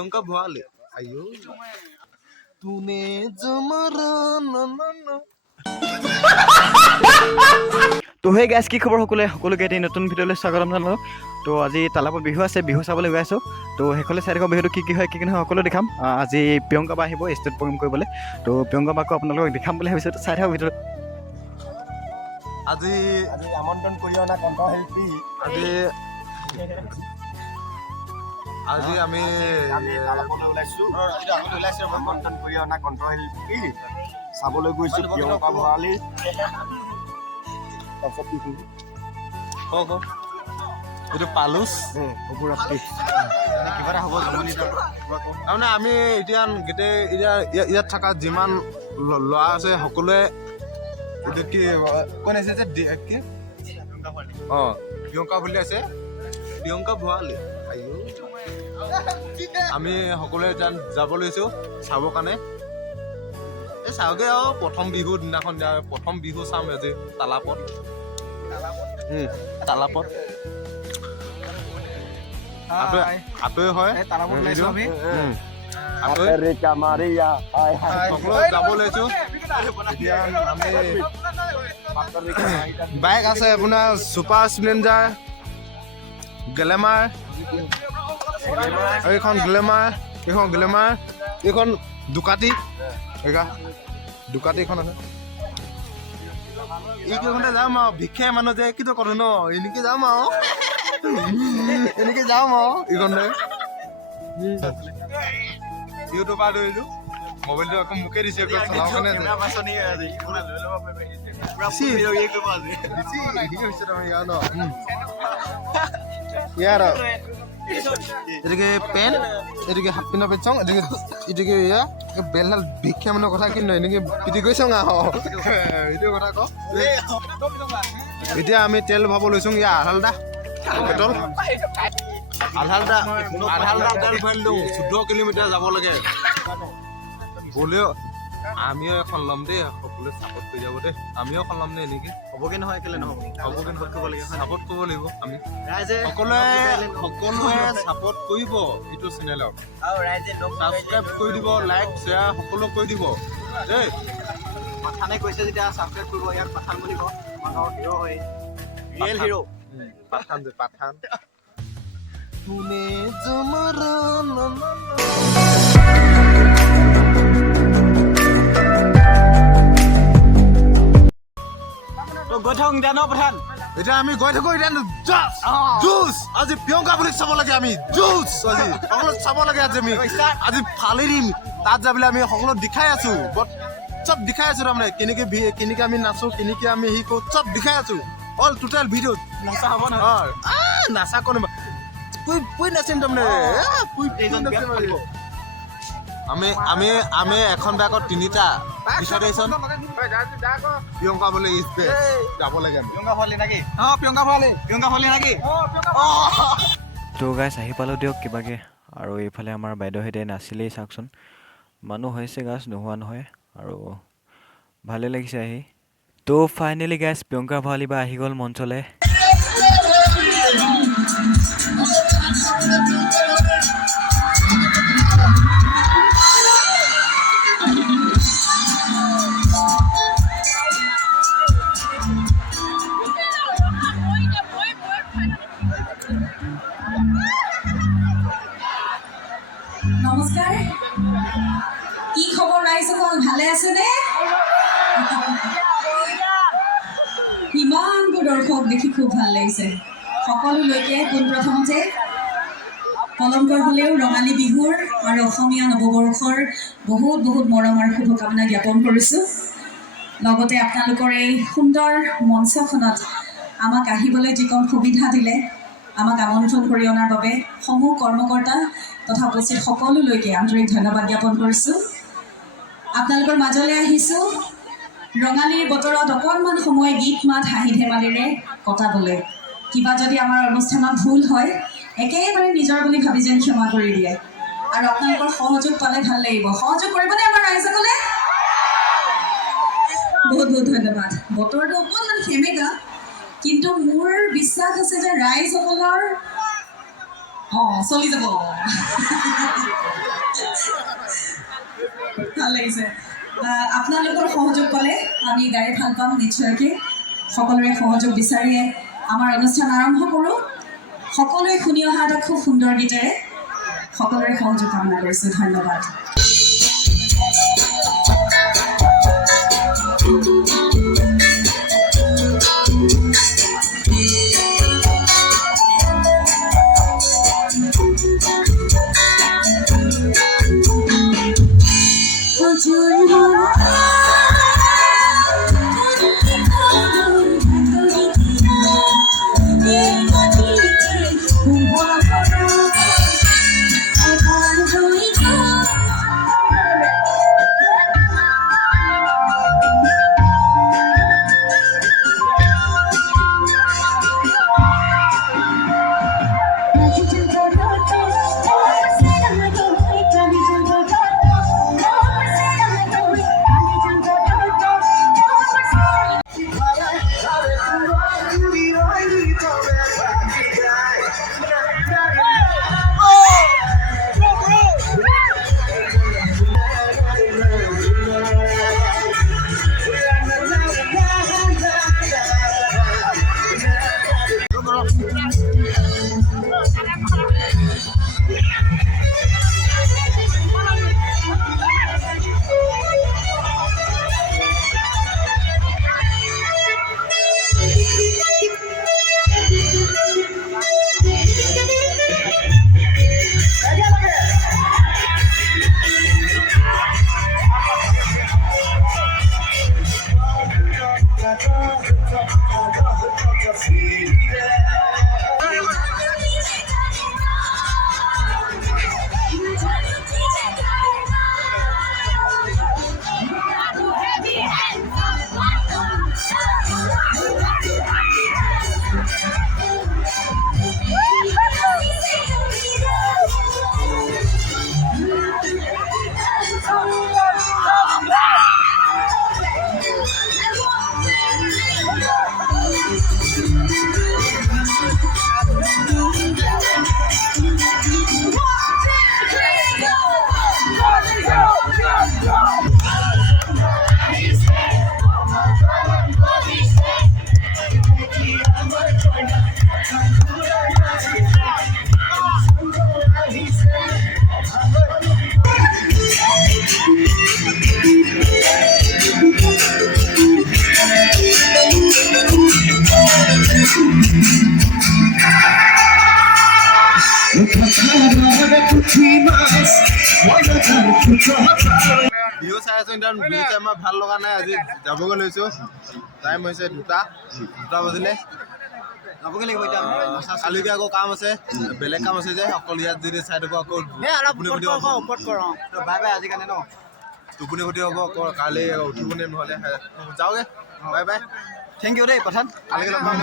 प्रियंका भराली आयो तूने जो मरा ना ना ना তো সেই গাইজ কি খবৰ সকলোকে এটি নতুন ভিডিঅ'লৈ স্বাগতম জনালোঁ। তো আজি তালাপত বিহু আছে, বিহু চাবলৈ গৈ আছোঁ। তো সেইফালে চাই দেখোঁ বিহুটো কি হয় কি নহয় সকলো দেখাম। আজি প্ৰিয়ংকা বা আহিব ষ্টেজ প্ৰগ্ৰেম কৰিবলৈ। তো প্ৰিয়ংকা বাকো আপোনালোকক দেখাম বুলি ভাবিছোঁ। তো চাই থাকক ভিডিঅ'টো। আজি আমন্ত্ৰণ কৰি অনা কণ্ঠশিল্পী আজি আমি তালাপলৈ ওলাইছোঁ আমন্ত্ৰণ কৰি অনা কণ্ঠশিল্পী চাবলৈ গৈছোঁ প্ৰিয়ংকা ভৰালী। এইটো পালুচ কিবা এটা হ'ব জমনি তাৰমানে আমি এতিয়া গোটেই ইয়াত থকা যিমান ল'ৰা আছে সকলোৱে এইটো কি কোন আছে যে কি প্ৰিয়ংকা বুলি আছে প্ৰিয়ংকা ভৰালী আমি সকলোৱে এতিয়া যাব লৈছোঁ চাবৰ কাৰণে। এই চাওঁগে আৰু প্ৰথম বিহুৰ দিনাখন প্ৰথম বিহু চাম আজি তালাপত আঁতৰি হয় যাব লৈছোঁ। এতিয়া আমি বাইক আছে আপোনাৰ ছুপাৰ স্প্লেণ্ডাৰ গ্লেমাৰ এইখন গ্লেমাৰ এইখন দুকাটি দুকাটিখন আছে। এইকেইখনতে যাম আৰু ভিক্ষে মানুহ যে কিটো কৰোঁ ন এনেকে যাম আৰু এইখনতে ইউটিউবাৰ ধৰিলোঁ মোবাইলটো আকৌ মোকে দিছে ইয়াৰ এদিকে পেণ্ট এদিকে হাফ পেণ্টৰ পেণ্ট চাওঁ এদিকে এয়া বেলডাল ভিক্ষা মানুহৰ কথা কিন্তু এনেকে পিটি কৰি চাওঁ এইটো কথা কওঁ। এতিয়া আমি তেল ভৰাব লৈছোঁ ইয়াৰ আধালটা পেট্ৰল আধালটা তেল ভৰাই দিওঁ 14 কিলোমিটাৰ যাব লাগে গ'লেও আমিও এখন ল'ম দেই সকলোৱে ছাপোৰ্ট কৰি যাব দেই আমিও এখন ল'ম দেই এনেকৈ হ'বগৈ নহয় কেলৈ নহ'ব হ'বগৈ ছাপোৰ্ট কৰিব লাগিব আমি সকলোৱে ছাপোৰ্ট কৰিব এইটো চেনেলক ছাবস্ক্ৰাইব কৰি দিব লাইক শ্বেয়াৰ সকলো কৰি দিব দেই। পাঠানে কৈছে যেতিয়া ছাবস্ক্ৰাইব কৰিব ইয়াক পাঠান বুলি কওঁ মানুহৰ হিৰ' হয় ৰিয়েল হিৰ' পাঠান তুনে জমৰা না না গৈ থাকক এতিয়া ন পঠান। এতিয়া আমি গৈ থাকো এতিয়া জুচ আজি প্ৰিয়ংকা বুলি চাব লাগে আমি জুচ আজি সকলো চাব লাগে আজি ফালি দিম তাত যাবলৈ আমি সকলো দেখাই আছো চব দেখাই আছো তাৰমানে কেনেকে আমি নাচো কেনেকে আমি হেৰি কৰো চব দেখাই আছো অল টোটেল ভিডিঅ' নাচা হ'ব নহয় নাচা কোনোবা পুই নাচিম তাৰমানে আমি এখন বাইকত 3টা পিছত আহিছোন প্ৰিয়ংকা বুলি যাব লাগে প্ৰিয়ংকা ভৰালী নেকি তো গাইছ আহি পালোঁ দিয়ক কিবাকৈ আৰু এইফালে আমাৰ বাইদেউহেঁতে নাচিলেই চাওকচোন মানুহ হৈছে গাছ নোহোৱা নহয় আৰু ভালে লাগিছে আহি। তো ফাইনেলি গাইছ প্ৰিয়ংকা ভৰালী বা আহি গ'ল মঞ্চলৈ। নমস্কাৰ কি খবৰ ৰাইজসকল ভালে আছেনে? ইমানবোৰ দৰ্শক দেখি খুব ভাল লাগিছে সকলোলৈকে পোনপ্ৰথমতে পলমকৰ হ'লেও ৰঙালী বিহুৰ আৰু অসমীয়া নৱবৰ্ষৰ বহুত মৰম আৰু শুভকামনা জ্ঞাপন কৰিছোঁ। লগতে আপোনালোকৰ এই সুন্দৰ মঞ্চখনত আমাক আহিবলৈ যিকণ সুবিধা দিলে আমাক আমন্ত্ৰণ কৰি অনাৰ বাবে সমূহ কৰ্মকৰ্তা তথা উপস্থিত সকলোলৈকে আন্তৰিক ধন্যবাদ জ্ঞাপন কৰিছোঁ। আপোনালোকৰ মাজলৈ আহিছোঁ ৰঙালীৰ বতৰত অকণমান সময় গীত মাত হাঁহি ধেমালিৰে কটাবলৈ। কিবা যদি আমাৰ অনুষ্ঠানত ভুল হয় একেবাৰে নিজৰ বুলি ভাবি যেন ক্ষমা কৰি দিয়ে আৰু আপোনালোকৰ সহযোগ পালে ভাল লাগিব। সহযোগ কৰিবনে আমাৰ ৰাইজসকলে? বহুত ধন্যবাদ। বতৰটো অকণমান সেমেকা কিন্তু মোৰ বিশ্বাস আছে যে ৰাইজসকলৰ চলি যাব ভাল লাগিছে আপোনালোকৰ সহযোগ পালে আমি গাই ভাল পাম নিশ্চয়কৈ সকলোৰে সহযোগ বিচাৰিয়ে আমাৰ অনুষ্ঠান আৰম্ভ কৰোঁ সকলোৱে শুনি অহা এটা খুব সুন্দৰ গীতেৰে সকলোৰে সহযোগ কামনা কৰিছোঁ ধন্যবাদ বিহু চাই আছো এতিয়া বিহু চাই মই ভাল লগা নাই আজি যাবগৈ লৈছো টাইম হৈছে 2টা বাজিলে যাবগৈ লাগিব এতিয়া কালিকে আকৌ কাম আছে বেলেগ কাম আছে যে অকল ইয়াত যদি চাই থাকো আকৌ বাই বাই আজি কাৰণে ন টোপনি ক্ষতি হ'ব আকৌ কালি উঠিবনে নহ'লে যাওঁগে বাই বাই থেংক ইউ দেই প্ৰধান কালিকে লগ পাম